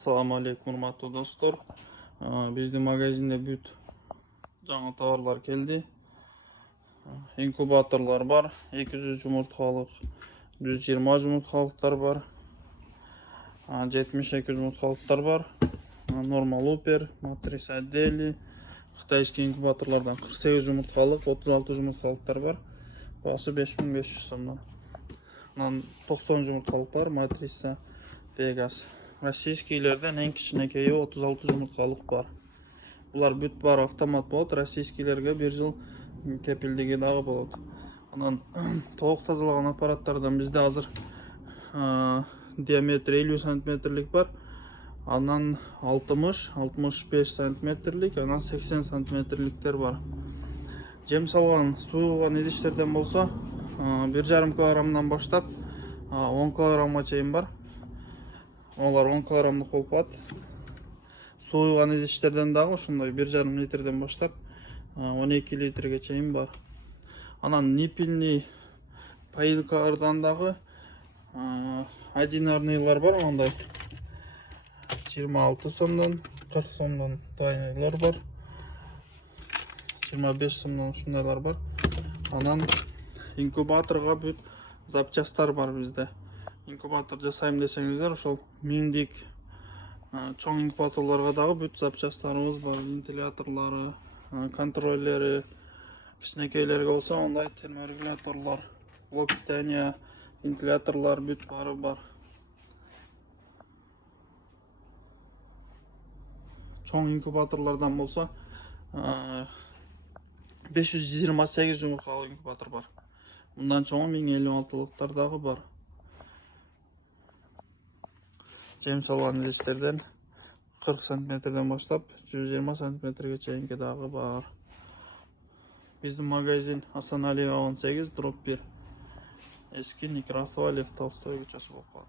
Assalamu alaikum урматтуу достор. Биздин магазинде бүт жаңы товарлар келди. Инкубаторлар бар, 200 жумурткалык, 120 жумурткалыктар бар. 72 жумурткалыктар бар. Нормал Упер, матрица Дели, кытайский инкубаторлардан 48 жумурткалык, 36 жумурткалыктар бар. Басы 5500 сомдон. 90 жумурткалык бар, матрица Вегас. Российскийлерден эң кичинекейи 36 жумурткалык бар. Булар бүт бар автомат болот. Российскийлерге 1 жыл кепилдиги дагы болот. Анан тоок тазалаган аппараттардан бизде азыр диаметри 50 сантиметрлик бар. Анан 60-65 сантиметрлик, анан 80 сантиметрликтер бар. Жем салган суюлган идиштерден болсо 1,5 килограммдан баштап 10 килограммга чейин бар. Олар 10 килограммдык болуп калат. Суюлган идиштерден дагы ошондой 1,5 литрден баштап 12 литрге чейин бар. Анан ниппельный поилкалардан дагы одинарныйлар бар, андай 26 сомдон, 40 сомдон тайнылар бар. 25 сомдон ушундайлар бар. Анан инкубаторго бүт запчасттар бар бизде. Инкубатор жасайм десеңиздер, ошол миңдик чоң инкубаторлорго дагы бүт запчасттарыбыз бар. Вентиляторлору, контроллери, кичинекейлерге болсо ондай терморегуляторлор, блок питания, вентиляторлор бүт бары бар. Чоң инкубаторлордан болсо 528 жумурткалык инкубатор бар. Мындан чоңу 1056лыктар дагы бар. Жем салган идиштерден 40 сантиметрден баштап 120 сантиметрге чейинки дагы бар. Биздин магазин Асаналиева 18, дроп 1. Эски Некрасова Лев Толстой көчөсү болуп калат.